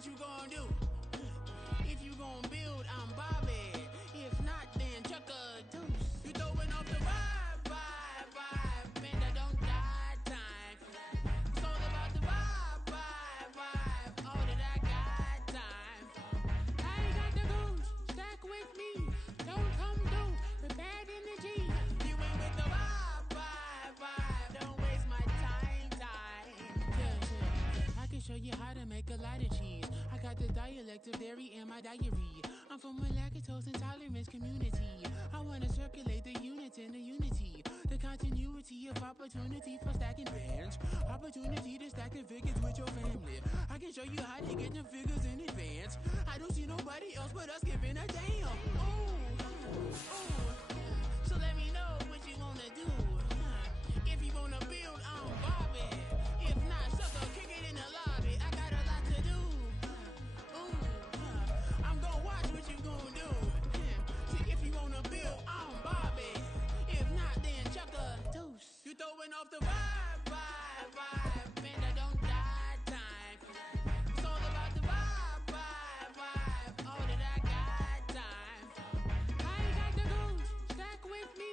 what you gonna do. If you gonna build, I'm Bobby. If not, then chuck a deuce. You throwing off the vibe. Man, that don't die time. It's all about the vibe. All that I got time. I ain't got the goose. Stack with me. Don't come through with bad energy. You ain't with the vibe. Don't waste my time. Yeah. I can show you how to make a lot of cheese. I got the dialect of dairy in my diary. I'm from a lactose intolerance community. I wanna circulate the units in the unity. The continuity of opportunity for stacking bands. Opportunity to stack the figures with your family. I can show you how to get the figures in advance. I don't see nobody else but us giving a damn. Ooh. So let me know what you wanna do. If you wanna build, I'm Bobby. If not, sucker, kick it in the lobby. I got a lot to do. I'm gonna watch what you gonna do. See, if you wanna build, I'm Bobby. If not, then chuck a deuce. You throwing off the vibe. Man, that don't die time. It's all about the vibe. All that I got time. I ain't got the goose. Stack with me.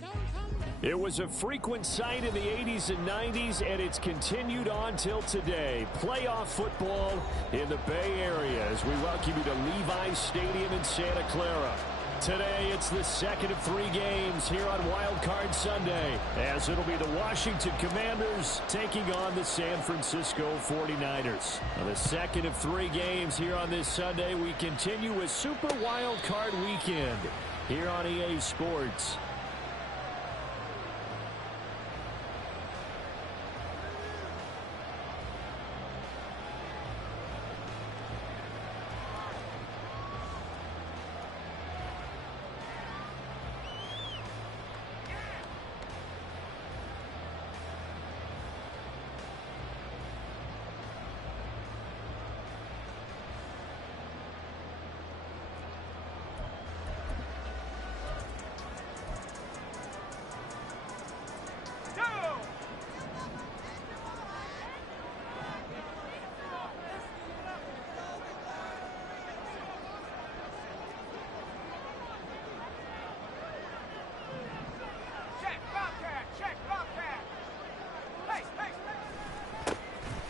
Don't come. It was a frequent sight in the 80s and 90s, and it's continued on till today. Playoff football in the Bay Area as we welcome you to Levi's Stadium in Santa Clara. Today, it's the second of 3 games here on Wild Card Sunday, as it'll be the Washington Commanders taking on the San Francisco 49ers. Now, the second of 3 games here on this Sunday, we continue with Super Wild Card Weekend here on EA Sports.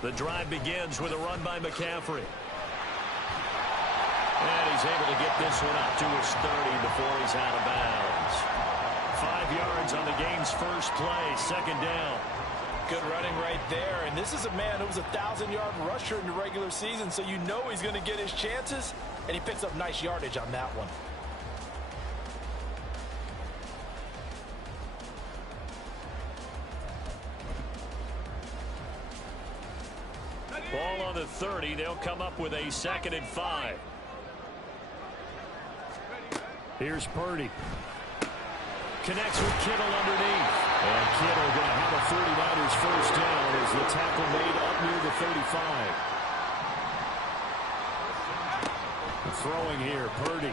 The drive begins with a run by McCaffrey. And he's able to get this one up to his 30 before he's out of bounds. 5 yards on the game's first play, second down. Good running right there. And this is a man who was a 1,000-yard rusher in the regular season, so you know he's going to get his chances. And he picks up nice yardage on that one. Ball on the 30. They'll come up with a 2nd and 5. Here's Purdy. Connects with Kittle underneath. And Kittle going to have a 49ers first down as the tackle made up near the 35. Throwing here, Purdy.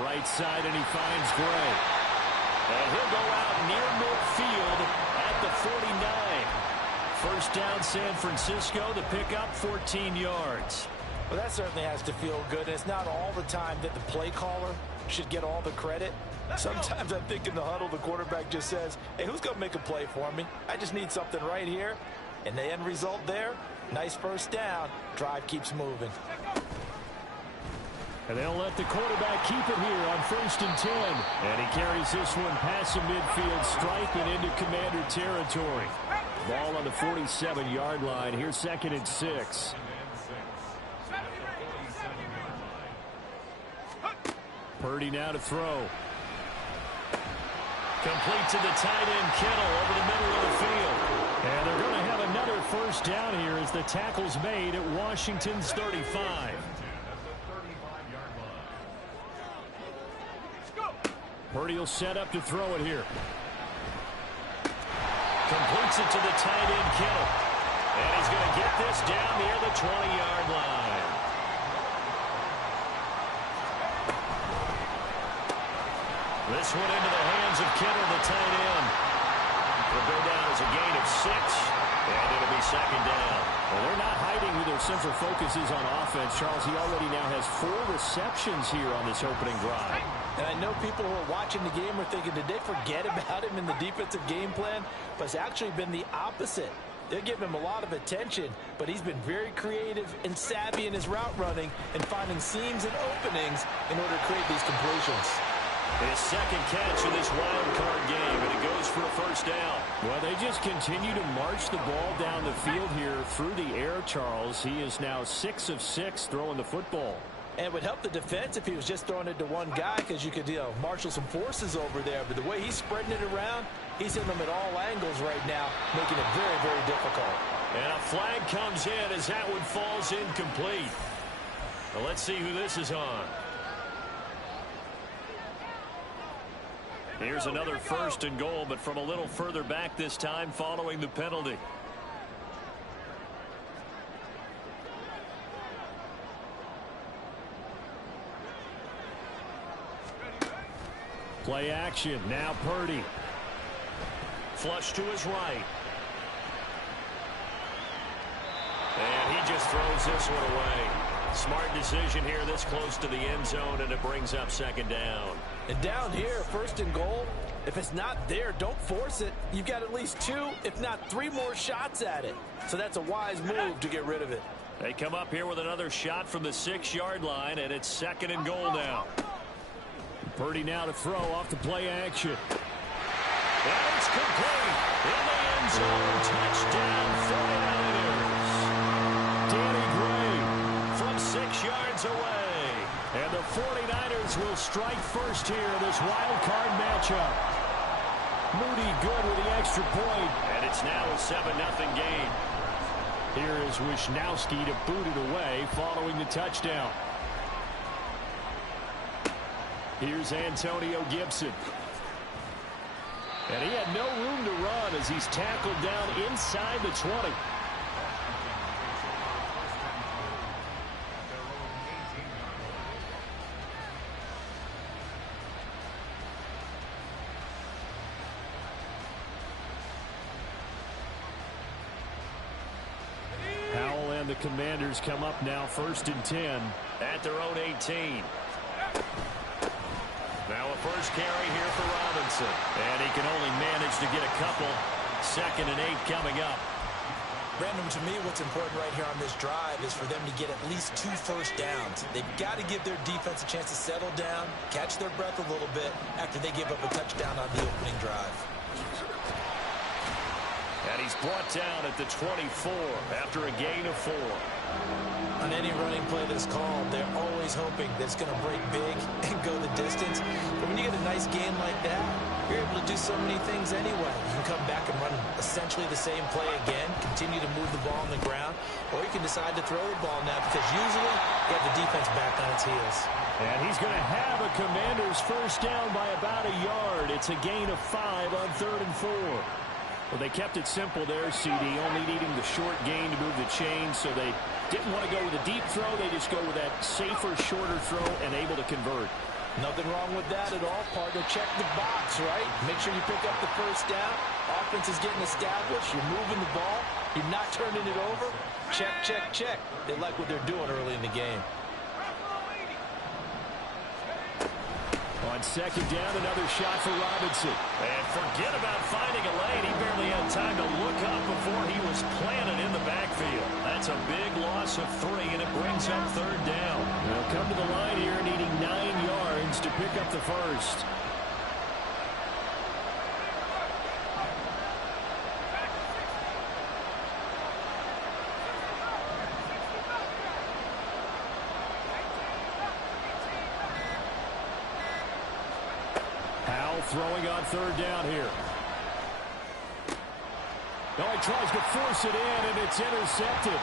Right side, and he finds Gray. And he'll go out near midfield at the 49. First down, San Francisco, to pick up 14 yards. Well, that certainly has to feel good. And it's not all the time that the play caller should get all the credit. Sometimes I think in the huddle, the quarterback just says, hey, who's going to make a play for me? I just need something right here. And the end result there, nice first down. Drive keeps moving. And they'll let the quarterback keep it here on 1st and 10. And he carries this one past the midfield stripe and into Commander territory. Ball on the 47-yard line. Here's 2nd and 6. Purdy now to throw. Complete to the tight end, Kittle, over the middle of the field. And they're going to have another first down here as the tackle's made at Washington's 35. Purdy will set up to throw it here. Completes it to the tight end, Kittle. And he's going to get this down near the 20-yard line. This one into the hands of Kittle, the tight end. Will go down as a gain of 6. And it'll be second down. Well, they're not hiding who their central focus is on offense. Charles, he already now has 4 receptions here on this opening drive. And I know people who are watching the game are thinking, did they forget about him in the defensive game plan? But it's actually been the opposite. They're giving him a lot of attention, but he's been very creative and savvy in his route running and finding seams and openings in order to create these completions. His second catch of this wild card game, and it goes for a first down. Well, they just continue to march the ball down the field here through the air, Charles. He is now 6 of 6 throwing the football. And it would help the defense if he was just throwing it to one guy because you could, marshal some forces over there. But the way he's spreading it around, he's hitting them at all angles right now, making it very, very difficult. And a flag comes in as that one falls incomplete. Well, let's see who this is on. Here's another first and goal, but from a little further back this time following the penalty. Play action. Now Purdy. Flush to his right. And he just throws this one away. Smart decision here this close to the end zone, and it brings up second down. And down here, first and goal, if it's not there, don't force it. You've got at least 2, if not 3 more shots at it. So that's a wise move to get rid of it. They come up here with another shot from the 6-yard line, and it's second and goal now. Purdy now to throw off the play action. And it's complete. In the end zone, touchdown 49ers. Danny Gray from 6 yards away. And the 49ers will strike first here in this wild card matchup. Moody good with the extra point. And it's now a 7-0 game. Here is Wisnowski to boot it away following the touchdown. Here's Antonio Gibson. And he had no room to run as he's tackled down inside the 20. Howell and the Commanders come up now first and 10. At their own 18. Now a first carry here for Robinson. And he can only manage to get a couple. Second and 8 coming up. Brandon, to me, what's important right here on this drive is for them to get at least 2 first downs. They've got to give their defense a chance to settle down, catch their breath a little bit after they give up a touchdown on the opening drive. And he's brought down at the 24 after a gain of 4. On any running play that's called, they're always hoping that it's going to break big and go the distance. But when you get a nice game like that, you're able to do so many things anyway. You can come back and run essentially the same play again, continue to move the ball on the ground, or you can decide to throw the ball now because usually you have the defense back on its heels. And he's going to have a Commanders first down by about a yard. It's a gain of 5 on 3rd and 4. Well, they kept it simple there, CD, only needing the short gain to move the chain, so they didn't want to go with a deep throw. They just go with that safer, shorter throw and able to convert. Nothing wrong with that at all, partner. Check the box, right? Make sure you pick up the first down. Offense is getting established. You're moving the ball. You're not turning it over. Check, check, check. They like what they're doing early in the game. On second down, another shot for Robinson. And forget about finding a lane. He barely had time to look up before he was planted in the backfield. That's a big loss of 3, and it brings up 3rd down. They'll come to the line here needing 9 yards to pick up the first. Throwing on 3rd down here. Oh, he tries to force it in, and it's intercepted.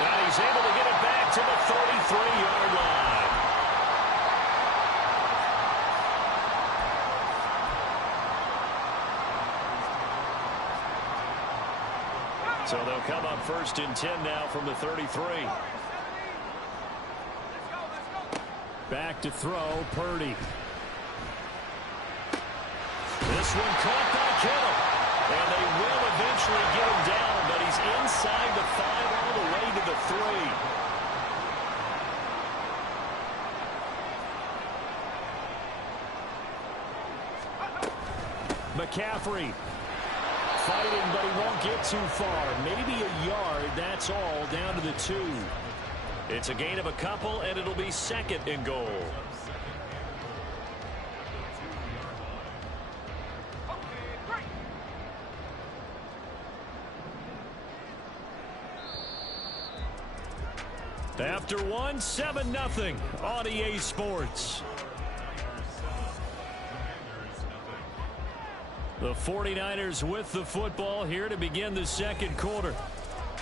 And he's able to get it back to the 33-yard line. So they'll come up first and 10 now from the 33. Back to throw, Purdy. This one caught by Kittle. And they will eventually get him down, but he's inside the 5 all the way to the 3. McCaffrey fighting, but he won't get too far. Maybe a yard, that's all, down to the 2. It's a gain of a couple, and it'll be 2nd and goal. After one, 7-0 on EA Sports. The 49ers with the football here to begin the 2nd quarter.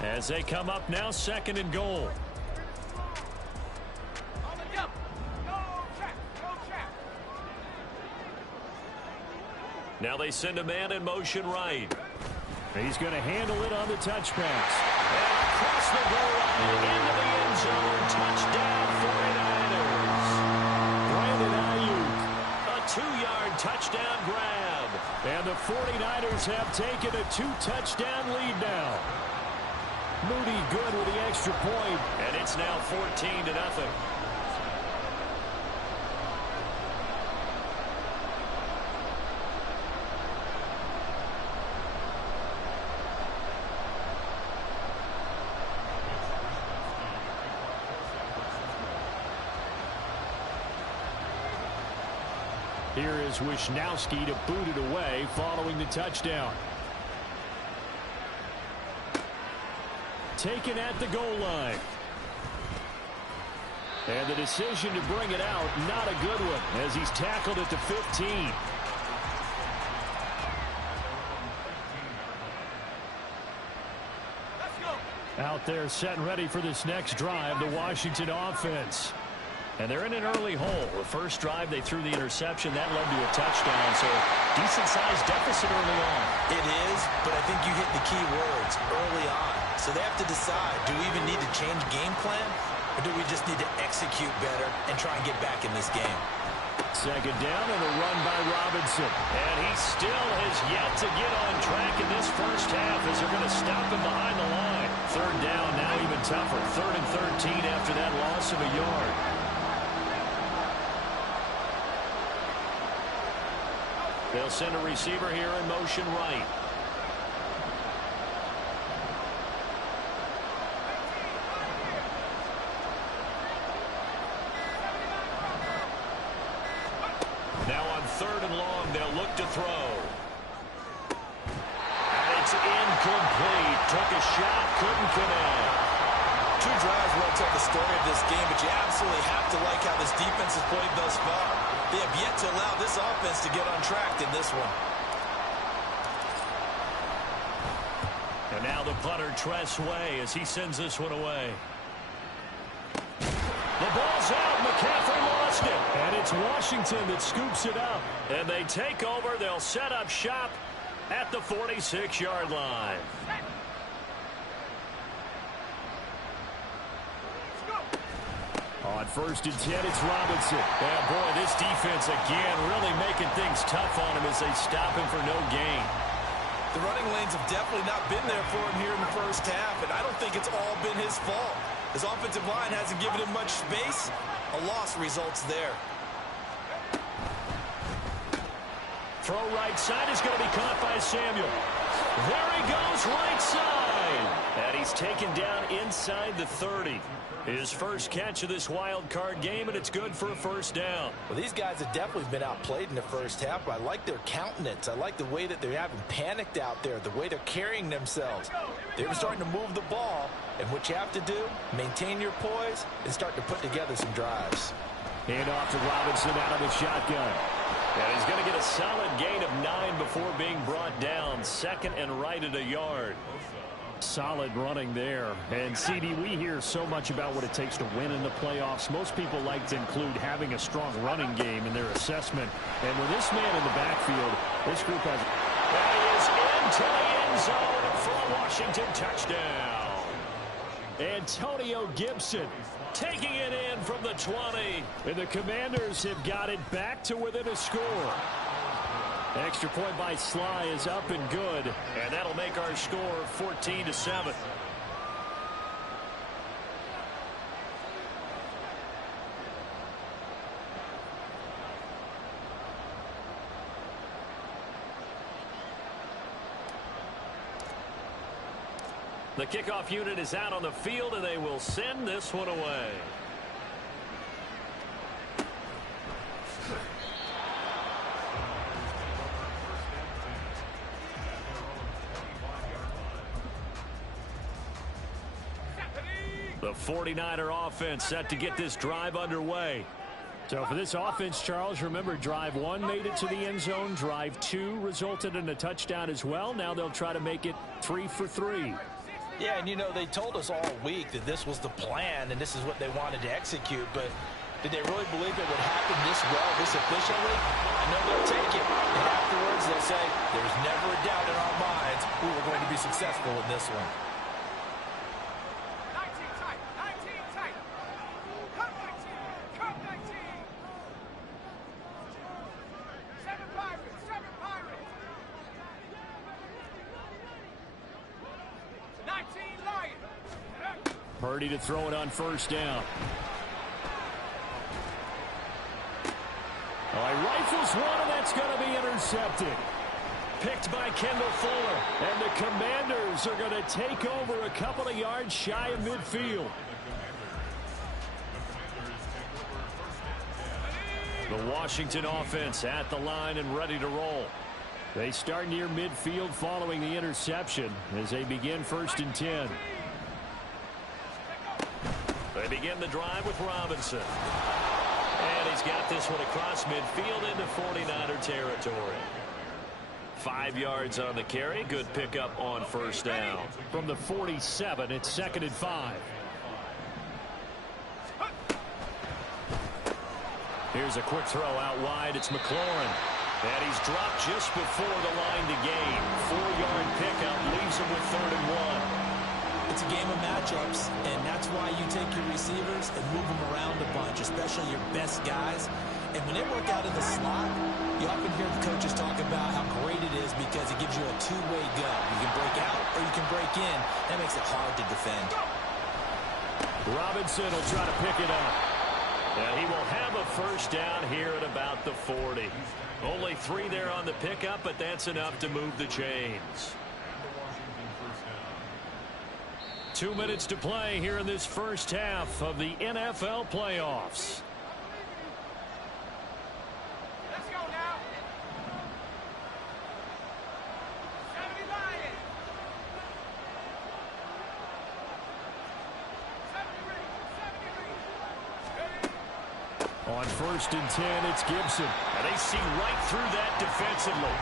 As they come up now, 2nd and goal. Now they send a man in motion right. He's going to handle it on the touch pass. And across the goal line into the end zone. Touchdown 49ers. Brandon Ayuk. A 2-yard touchdown grab. And the 49ers have taken a 2-touchdown lead now. Moody good with the extra point. And it's now 14-0. Here is Wisnowski to boot it away following the touchdown. Taken at the goal line. And the decision to bring it out, not a good one, as he's tackled at the 15. Out there set and ready for this next drive, the Washington offense. And they're in an early hole. The first drive, they threw the interception. That led to a touchdown, so decent-sized deficit early on. It is, but I think you hit the key words, early on. So they have to decide, do we even need to change game plan, or do we just need to execute better and try and get back in this game? 2nd down and a run by Robinson. And he still has yet to get on track in this first half as they're going to stop him behind the line. 3rd down, now even tougher. 3rd and 13 after that loss of a yard. They'll send a receiver here in motion right. Now on 3rd and long, they'll look to throw. And it's incomplete. Took a shot, couldn't connect. 2 drives won't tell the story of this game, but you absolutely have to like how this defense has played thus far. They have yet to allow this offense to get on track in this one. And now the punter, Tress Way, as he sends this one away. The ball's out. McCaffrey lost it. And it's Washington that scoops it up. And they take over. They'll set up shop at the 46-yard line. On 1st and 10, it's Robinson. Yeah, boy, this defense again really making things tough on him as they stop him for no gain. The running lanes have definitely not been there for him here in the first half, and I don't think it's all been his fault. His offensive line hasn't given him much space. A loss results there. Throw right side is going to be caught by Samuel. There he goes, right side. And he's taken down inside the 30. His first catch of this wild card game, and it's good for a 1st down. Well, these guys have definitely been outplayed in the first half, but I like their countenance. I like the way that they haven't panicked out there, the way they're carrying themselves. They're starting to move the ball, and what you have to do, maintain your poise and start to put together some drives. Hand off to Robinson out of the shotgun. And he's going to get a solid gain of 9 before being brought down. 2nd and right at a yard. Solid running there. And, CD, we hear so much about what it takes to win in the playoffs. Most people like to include having a strong running game in their assessment. And with this man in the backfield, this group has... That is into the end zone for a Washington touchdown. Antonio Gibson taking it in from the 20. And the Commanders have got it back to within a score. Extra point by Sly is up and good, and that'll make our score 14-7. The kickoff unit is out on the field, and they will send this one away. The 49er offense set to get this drive underway. So for this offense, Charles, remember, drive 1 made it to the end zone. Drive 2 resulted in a touchdown as well. Now they'll try to make it 3 for 3. Yeah, and you know, they told us all week that this was the plan and this is what they wanted to execute, but did they really believe it would happen this well, this efficiently? I know they'll take it, and afterwards they'll say, there's never a doubt in our minds we were going to be successful in this one. 19 tight, 19 tight. Come 19, come 19. 7 Pirates, 7 Pirates. 19 Lions. Purdy to throw it on first down. He rifles one, and that's going to be intercepted. Picked by Kendall Fuller. And the Commanders are going to take over a couple of yards shy of midfield. The Washington offense at the line and ready to roll. They start near midfield following the interception as they begin 1st and 10. They begin the drive with Robinson. And he's got this one across midfield into 49er territory. 5 yards on the carry. Good pickup on first down. From the 47, it's 2nd and 5. Here's a quick throw out wide. It's McLaurin. And he's dropped just before the line to gain. 4-yard pickup leaves him with 3rd and 1. It's a game of matchups, and that's why you take your receivers and move them around a bunch, especially your best guys. And when they work out in the slot, you often hear the coaches talk about how great it is because it gives you a two-way go. You can break out or you can break in. That makes it hard to defend. Robinson will try to pick it up. And he will have a first down here at about the 40. Only 3 there on the pickup, but that's enough to move the chains. 2 minutes to play here in this first half of the NFL playoffs. Let's go now. 70 Lions. 73. On 1st and 10, it's Gibson. And they see right through that defensively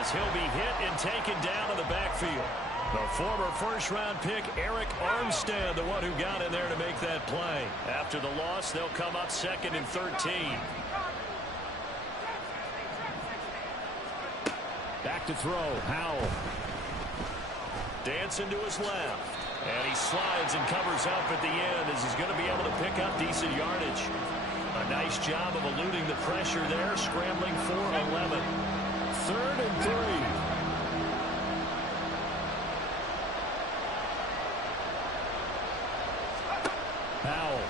as he'll be hit and taken down in the backfield. The former first-round pick, Eric Armstead, the one who got in there to make that play. After the loss, they'll come up 2nd and 13. Back to throw, Howell. Dancing to his left. And he slides and covers up at the end as he's going to be able to pick up decent yardage. A nice job of eluding the pressure there, scrambling for 11. 3rd and 3. Powell.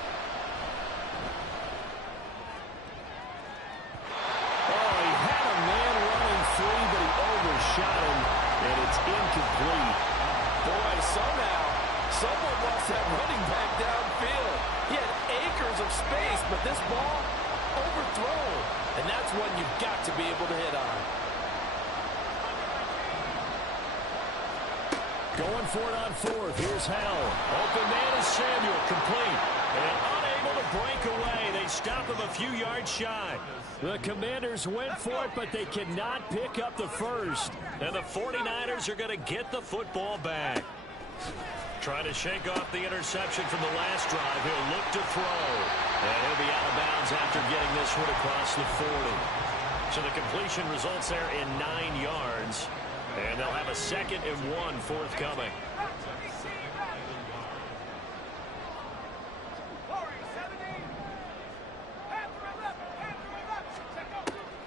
Oh, he had a man running free, but he overshot him, and it's incomplete. Boy, somehow, someone lost that running back downfield. He had acres of space, but this ball overthrown. And that's one you've got to be able to hit on. Going for it on 4th. Here's Howell. Open man is Samuel. Complete. And unable to break away. They stop him a few yards shy. The Commanders went for it, but they cannot pick up the first. And the 49ers are going to get the football back. Trying to shake off the interception from the last drive. He'll look to throw. And he'll be out of bounds after getting this one across the 40. So the completion results there in 9 yards. And they'll have a 2nd and 1 forthcoming.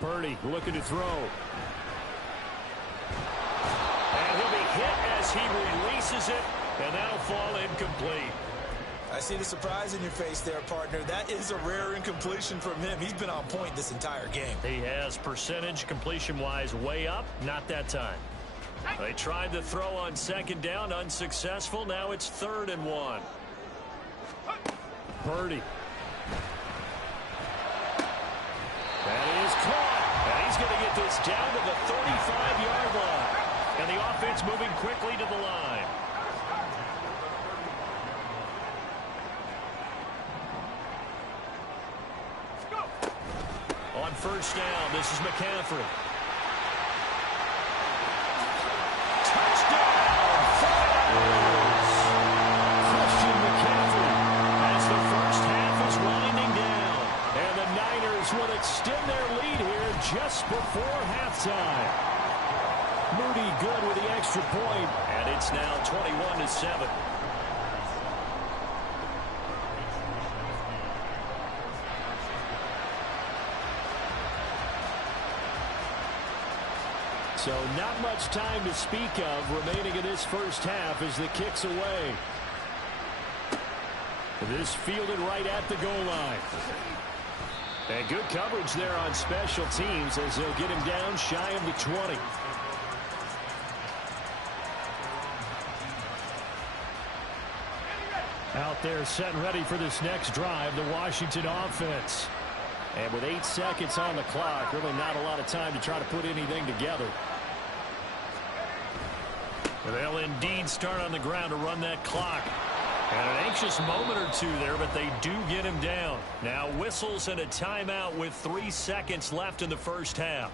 Purdy looking to throw. He releases it, and that'll fall incomplete. I see the surprise in your face there, partner. That is a rare incompletion from him. He's been on point this entire game. He has percentage completion-wise way up, not that time. They tried to throw on second down, unsuccessful. Now it's 3rd and 1. Purdy. That is caught. And he's going to get this down to the 35-yard line. And the offense moving quickly to the line. On first down, this is McCaffrey. Touchdown! Christian McCaffrey as the first half is winding down. And the Niners will extend their lead here just before halftime. Moody good with the extra point. And it's now 21-7. So not much time to speak of remaining in this first half as the kick's away. This fielded right at the goal line. And good coverage there on special teams as they'll get him down shy of the 20. Out there set and ready for this next drive, the Washington offense. And with 8 seconds on the clock, really not a lot of time to try to put anything together. They'll indeed start on the ground to run that clock. And an anxious moment or two there, but they do get him down. Now whistles and a timeout with 3 seconds left in the first half.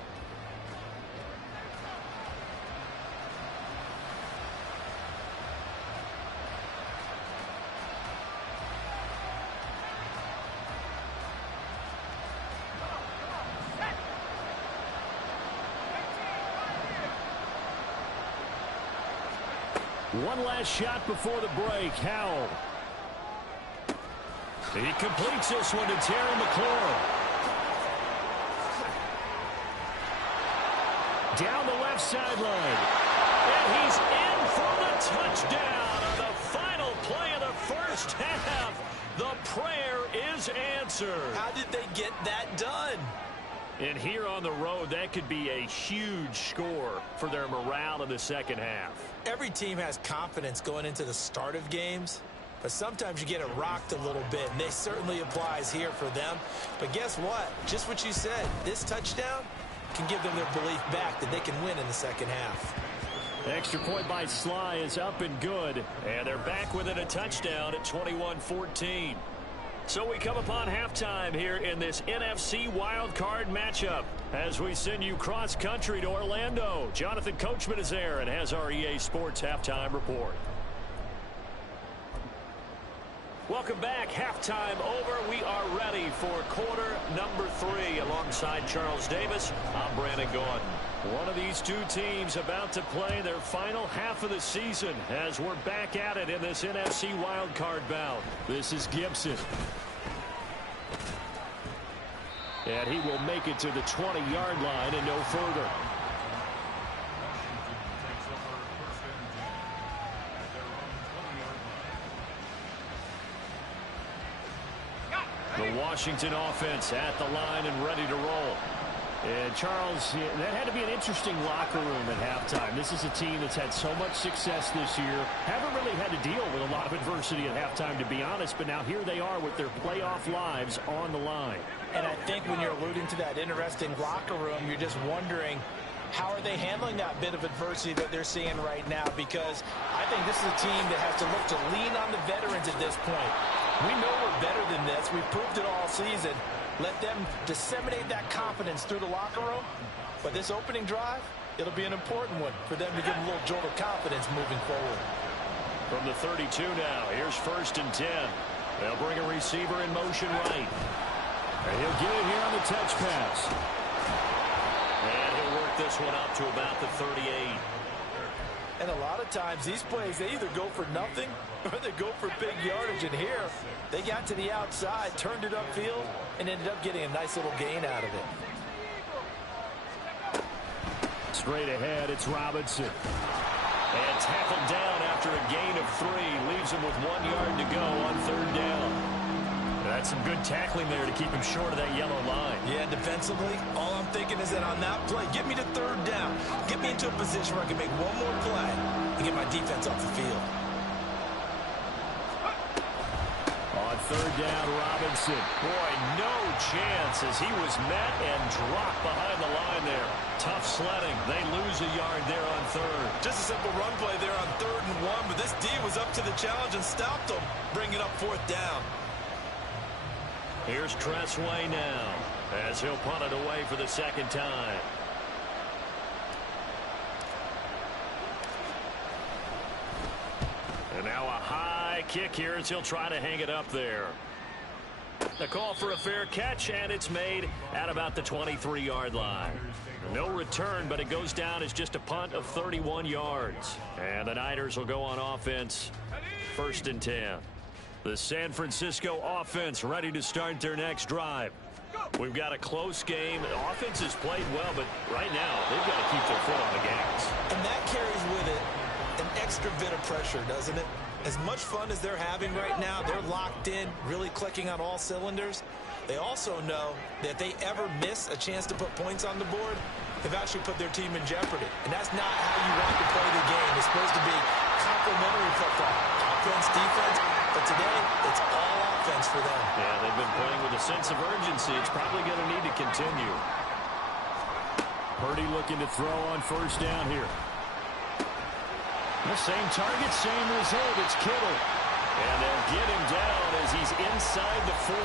One last shot before the break. Howell. He completes this one to Terry McLaurin. Down the left sideline. And he's in for the touchdown on the final play of the first half. The prayer is answered. How did they get that done? And here on the road, that could be a huge score for their morale in the second half. Every team has confidence going into the start of games, but sometimes you get it rocked a little bit, and this certainly applies here for them. But guess what? Just what you said, this touchdown can give them their belief back that they can win in the second half. Extra point by Sly is up and good, and they're back within a touchdown at 21-14. So we come upon halftime here in this NFC wildcard matchup as we send you cross-country to Orlando. Jonathan Coachman is there and has our EA Sports halftime report. Welcome back. Halftime over. We are ready for quarter number 3. Alongside Charles Davis, I'm Brandon Gaudin. One of these two teams about to play their final half of the season as we're back at it in this NFC wildcard bout. This is Gibson. And he will make it to the 20-yard line and no further. The Washington offense at the line and ready to roll. And Charles, that had to be an interesting locker room at halftime. This is a team that's had so much success this year. Haven't really had to deal with a lot of adversity at halftime, to be honest. But now here they are with their playoff lives on the line. And I think when you're alluding to that interesting locker room, you're just wondering, how are they handling that bit of adversity that they're seeing right now? Because I think this is a team that has to look to lean on the veterans at this point. We know we're better than this. We've proved it all season. Let them disseminate that confidence through the locker room. But this opening drive, it'll be an important one for them to give them a little jolt of confidence moving forward. From the 32 now, here's 1st and 10. They'll bring a receiver in motion right. And he'll get it here on the touch pass. And he'll work this one out to about the 38. And a lot of times these plays, they either go for nothing or they go for big yardage. And here, they got to the outside, turned it upfield, and ended up getting a nice little gain out of it. Straight ahead, it's Robinson. And tackled down after a gain of 3. Leaves him with 1 yard to go on 3rd down. That's some good tackling there to keep him short of that yellow line. Yeah, defensively, all I'm thinking is that on that play, get me to 3rd down. Get me into a position where I can make one more play and get my defense off the field. On 3rd down, Robinson. Boy, no chance as he was met and dropped behind the line there. Tough sledding. They lose a yard there on 3rd. Just a simple run play there on 3rd and 1, but this D was up to the challenge and stopped them, bringing up 4th down. Here's Tressway now as he'll punt it away for the 2nd time. And now a high kick here as he'll try to hang it up there. The call for a fair catch, and it's made at about the 23-yard line. No return, but it goes down as just a punt of 31 yards. And the Niners will go on offense, 1st and 10. The San Francisco offense ready to start their next drive. We've got a close game. The offense has played well, but right now they've got to keep their foot on the gas. And that carries with it an extra bit of pressure, doesn't it? As much fun as they're having right now, they're locked in, really clicking on all cylinders. They also know that if they ever miss a chance to put points on the board, they've actually put their team in jeopardy. And that's not how you want to play the game. It's supposed to be complementary football, offense, defense. But today, it's all offense for them. Yeah, they've been playing with a sense of urgency. It's probably going to need to continue. Purdy looking to throw on 1st down here. The same target, same result. It's Kittle. And they'll get him down as he's inside the 40.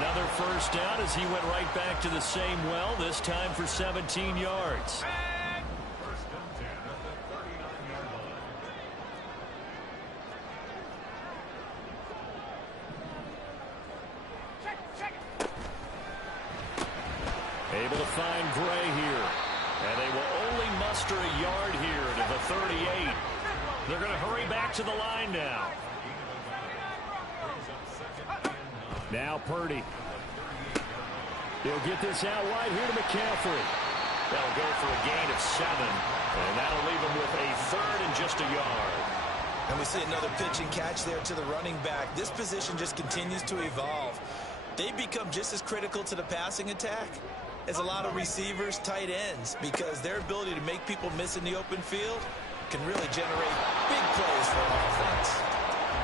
Another 1st down as he went right back to the same well, this time for 17 yards. Able to find Gray here. And they will only muster a yard here to the 38. They're going to hurry back to the line now. Now Purdy. He'll get this out wide here to McCaffrey. That'll go for a gain of 7. And that'll leave him with a 3rd and just a yard. And we see another pitch and catch there to the running back. This position just continues to evolve. They become just as critical to the passing attack as a lot of receivers, tight ends, because their ability to make people miss in the open field can really generate big plays for an offense.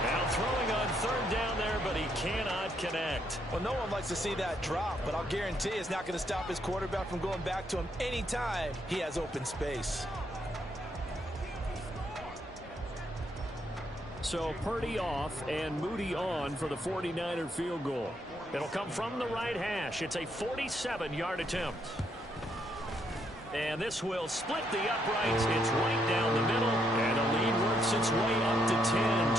Now throwing on 3rd down there, but he cannot connect. Well, no one likes to see that drop, but I'll guarantee it's not going to stop his quarterback from going back to him anytime he has open space. So Purdy off and Moody on for the 49er field goal. It'll come from the right hash. It's a 47-yard attempt. And this will split the uprights. It's right down the middle. And the lead works its way up to 10,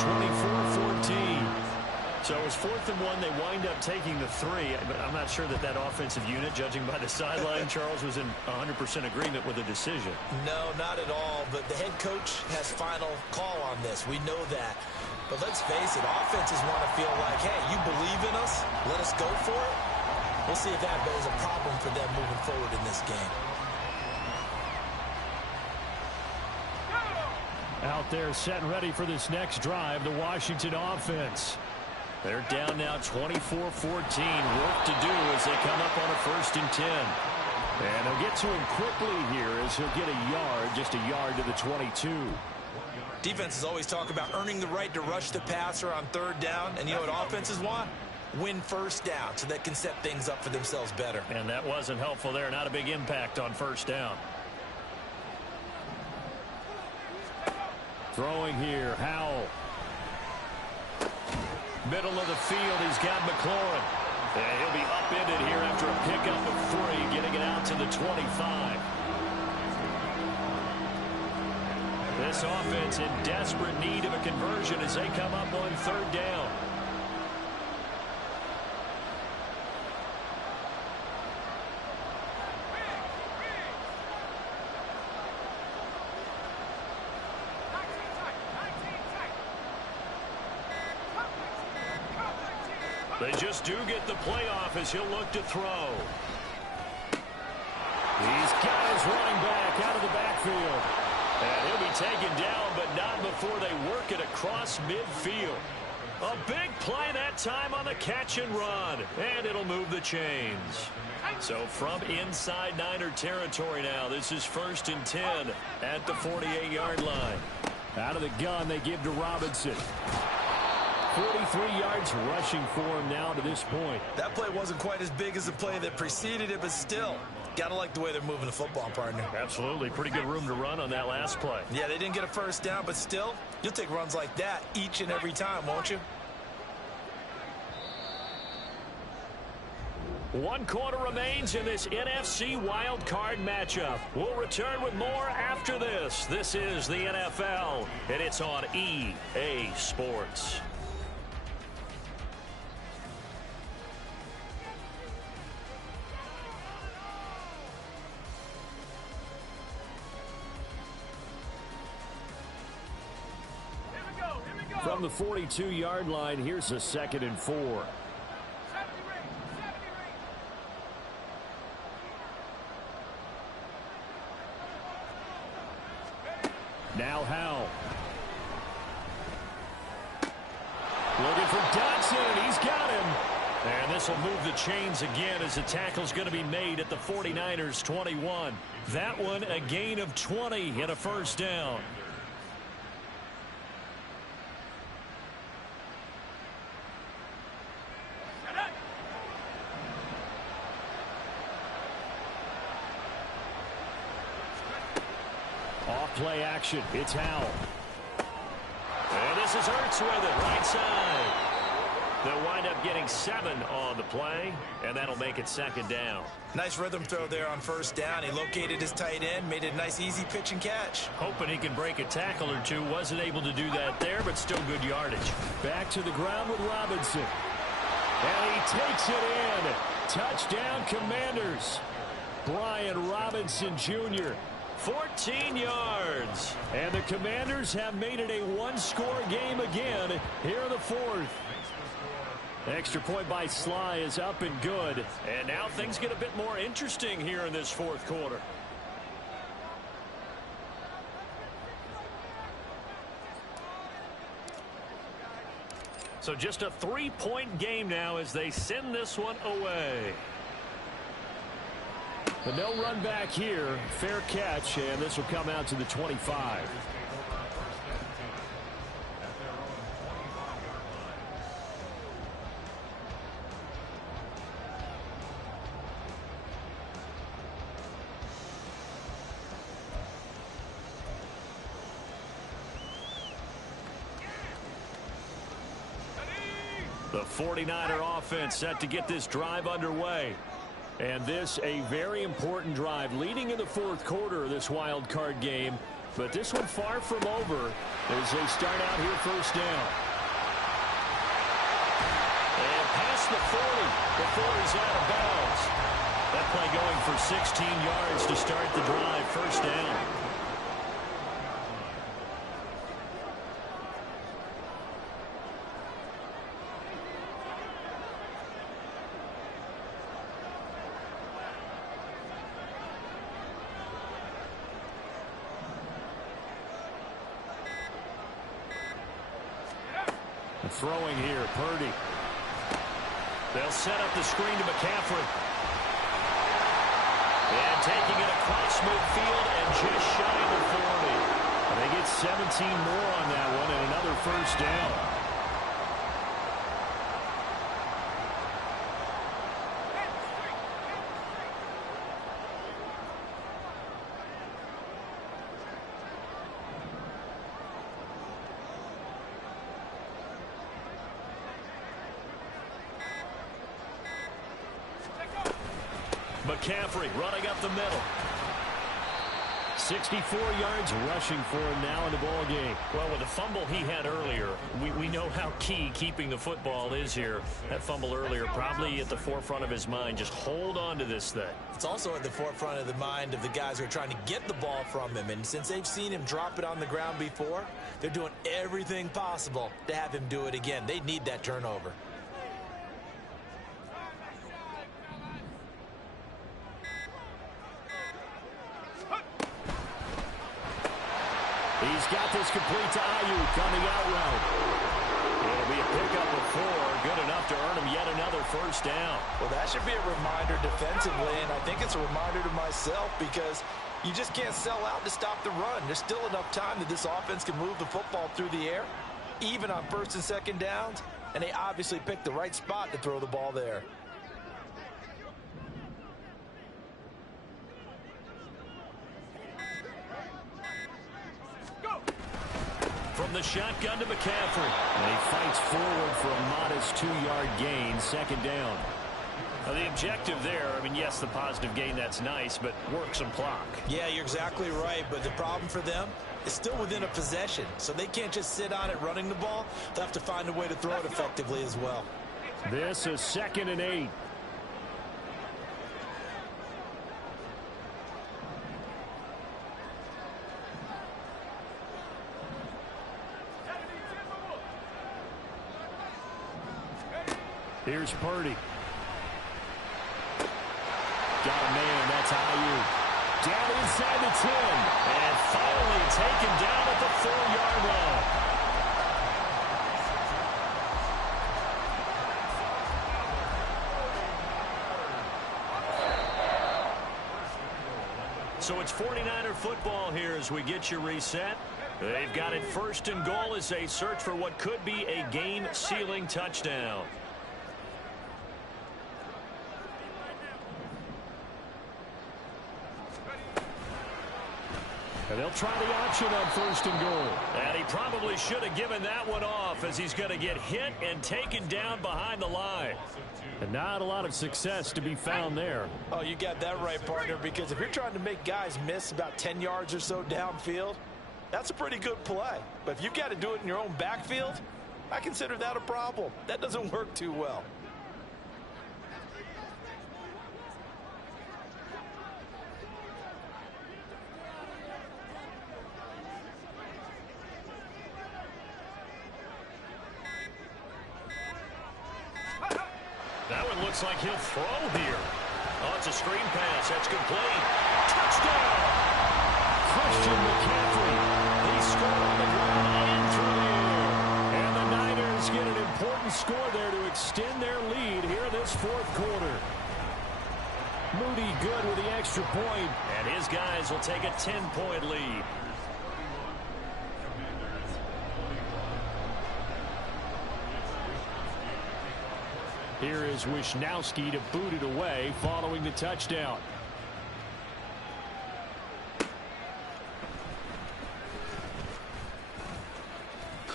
24-14. So it was 4th and 1. They wind up taking the 3. But I'm not sure that that offensive unit, judging by the sideline, Charles, was in 100% agreement with the decision. No, not at all. But the head coach has final call on this. We know that. But let's face it, offenses want to feel like, hey, you believe in us, let us go for it. We'll see if that is a problem for them moving forward in this game. Out there set and ready for this next drive, the Washington offense. They're down now 24-14. Work to do as they come up on a 1st and 10. And they'll get to him quickly here as he'll get a yard, just a yard to the 22. Defenses always talk about earning the right to rush the passer on 3rd down. And you know what offenses want? Win 1st down so they can set things up for themselves better. And that wasn't helpful there. Not a big impact on 1st down. Throwing here, Howell. Middle of the field, he's got McLaurin. And he'll be upended here after a pickup of 3, getting it out to the 25. This offense in desperate need of a conversion as they come up on 3rd down. They just do get the playoff as he'll look to throw. He's got his running back out of the backfield. And he'll be taken down, but not before they work it across midfield. A big play that time on the catch and run, and it'll move the chains. So from inside Niner territory now, this is 1st and 10 at the 48-yard line. Out of the gun, they give to Robinson. 43 yards rushing for him now to this point. That play wasn't quite as big as the play that preceded it, but still, got to like the way they're moving the football, partner. Absolutely. Pretty good room to run on that last play. Yeah, they didn't get a first down, but still, you'll take runs like that each and every time, won't you? 1 quarter remains in this NFC Wild Card matchup. We'll return with more after this. This is the NFL, and it's on EA Sports. From the 42-yard line, here's a 2nd and 4. Now Howell. Looking for Dodson, and he's got him. And this will move the chains again as the tackle's going to be made at the 49ers 21. That one a gain of 20 and a first down. Play action. It's Howell. And this is Hurts with it. Right side. They'll wind up getting 7 on the play, and that'll make it 2nd down. Nice rhythm throw there on first down. He located his tight end, made it a nice easy pitch and catch. Hoping he can break a tackle or two. Wasn't able to do that there, but still good yardage. Back to the ground with Robinson. And he takes it in. Touchdown, Commanders. Brian Robinson Jr., 14 yards. And the Commanders have made it a one-score game again here in the 4th. Extra point by Sly is up and good. And now things get a bit more interesting here in this 4th quarter. So just a 3-point game now as they send this one away. But no run back here. Fair catch, and this will come out to the 25. The 49er offense set to get this drive underway. And this a very important drive leading in the 4th quarter of this wild card game. But this one far from over as they start out here first down. And past the 40 before he's out of bounds. That play going for 16 yards to start the drive, first down. Throwing here, Purdy. They'll set up the screen to McCaffrey. And taking it across midfield and just shy of the 40. They get 17 more on that one and another first down. McCaffrey running up the middle. 64 yards rushing for him now in the ball game. Well, with the fumble he had earlier, we know how key keeping the football is here. That fumble earlier probably at the forefront of his mind. Just hold on to this thing. It's also at the forefront of the mind of the guys who are trying to get the ball from him. And since they've seen him drop it on the ground before, they're doing everything possible to have him do it again. They need that turnover. is complete to Ayuk on the out route. It'll be a pickup of 4, good enough to earn him yet another first down. Well, that should be a reminder defensively, and I think it's a reminder to myself because you just can't sell out to stop the run. There's still enough time that this offense can move the football through the air, even on first and second downs, and they obviously picked the right spot to throw the ball there. From the shotgun to McCaffrey. And he fights forward for a modest 2-yard gain, second down. Now the objective there, I mean, yes, the positive gain, that's nice, but work some clock. Yeah, you're exactly right, but the problem for them is still within a possession, so they can't just sit on it running the ball. They'll have to find a way to throw it effectively as well. This is 2nd and 8. Here's Purdy. Got a man, that's Ayuk. Down inside the 10. And finally taken down at the 4-yard line. So it's 49er football here as we get you reset. They've got it 1st and goal as they search for what could be a game-sealing touchdown. And they'll try the option on 1st and goal. And he probably should have given that one off as he's going to get hit and taken down behind the line. And not a lot of success to be found there. Oh, you got that right, partner, because if you're trying to make guys miss about 10 yards or so downfield, that's a pretty good play. But if you've got to do it in your own backfield, I consider that a problem. That doesn't work too well. That one looks like he'll throw here. Oh, it's a screen pass. That's complete. Touchdown! Christian McCaffrey. He scored on the ground and through the air. And the Niners get an important score there to extend their lead here in this 4th quarter. Moody good with the extra point. And his guys will take a 10-point lead. Here is Wishnowski to boot it away following the touchdown.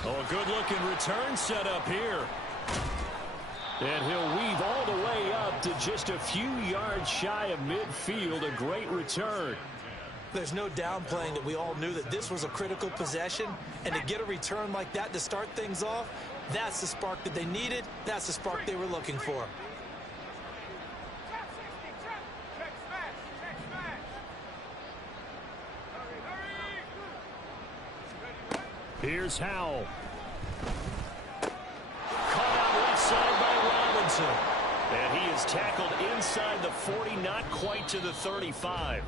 Oh, a good-looking return set up here. And he'll weave all the way up to just a few yards shy of midfield. A great return. There's no downplaying that we all knew that this was a critical possession, and to get a return like that to start things off, that's the spark that they needed. That's the spark they were looking for. Here's Howell. Caught out left side by Robinson. And he is tackled inside the 40, not quite to the 35.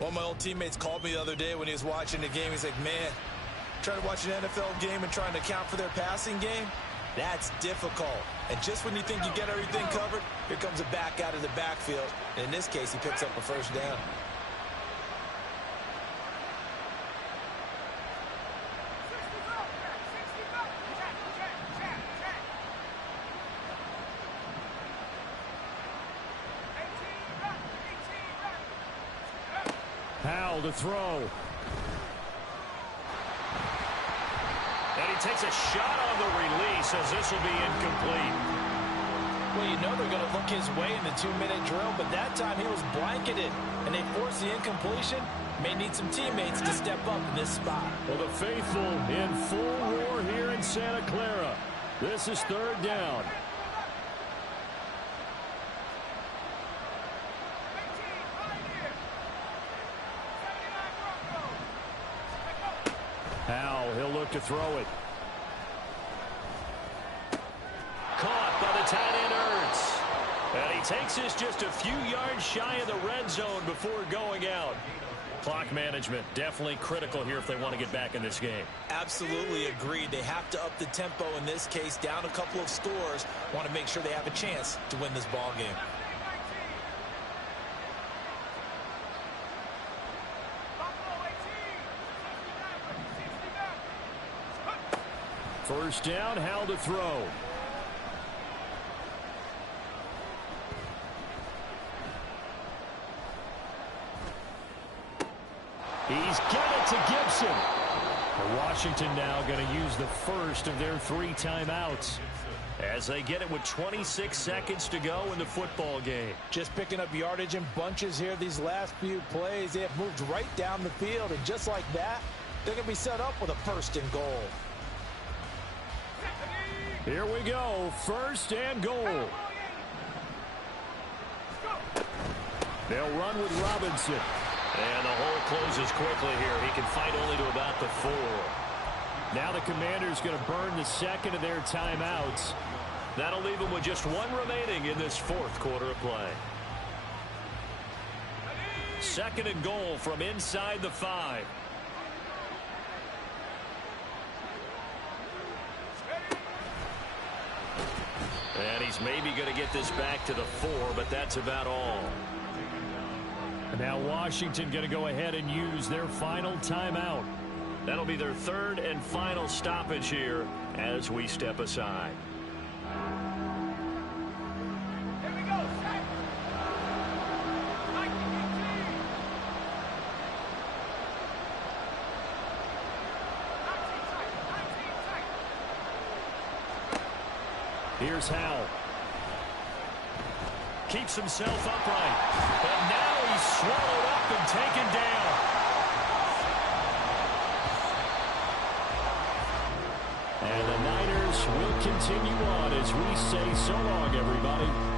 One of my old teammates called me the other day when he was watching the game. He's like, man, trying to watch an NFL game and trying to account for their passing game, that's difficult. And just when you think you get everything covered, here comes a back out of the backfield. And in this case, he picks up a first down. Powell to throw. And he takes a shot on the release as this will be incomplete. Well, you know they're going to look his way in the 2-minute drill, but that time he was blanketed, and they forced the incompletion. May need some teammates to step up in this spot. Well, the faithful in full roar here in Santa Clara. This is 3rd down. Howell, he'll look to throw it. Caught by the tight end Ertz. And he takes this just a few yards shy of the red zone before going out. Clock management, definitely critical here if they want to get back in this game. Absolutely agreed. They have to up the tempo in this case, down a couple of scores. Want to make sure they have a chance to win this ball game. First down, Howell to throw. He's got it to Gibson. Washington now going to use the first of their 3 timeouts as they get it with 26 seconds to go in the football game. Just picking up yardage in bunches here these last few plays. They have moved right down the field, and just like that, they're going to be set up with a first and goal. Here we go, first and goal. They'll run with Robinson. And the hole closes quickly here. He can fight only to about the 4. Now the Commanders going to burn the second of their timeouts. That'll leave them with just 1 remaining in this 4th quarter of play. Second and goal from inside the 5. And he's maybe going to get this back to the 4, but that's about all. Now Washington going to go ahead and use their final timeout. That'll be their 3rd and final stoppage here as we step aside. Here we go. Set. 19, 19 tight. Here's Howell. Keeps himself upright. And now he's swallowed up and taken down. And the Niners will continue on as we say so long, everybody.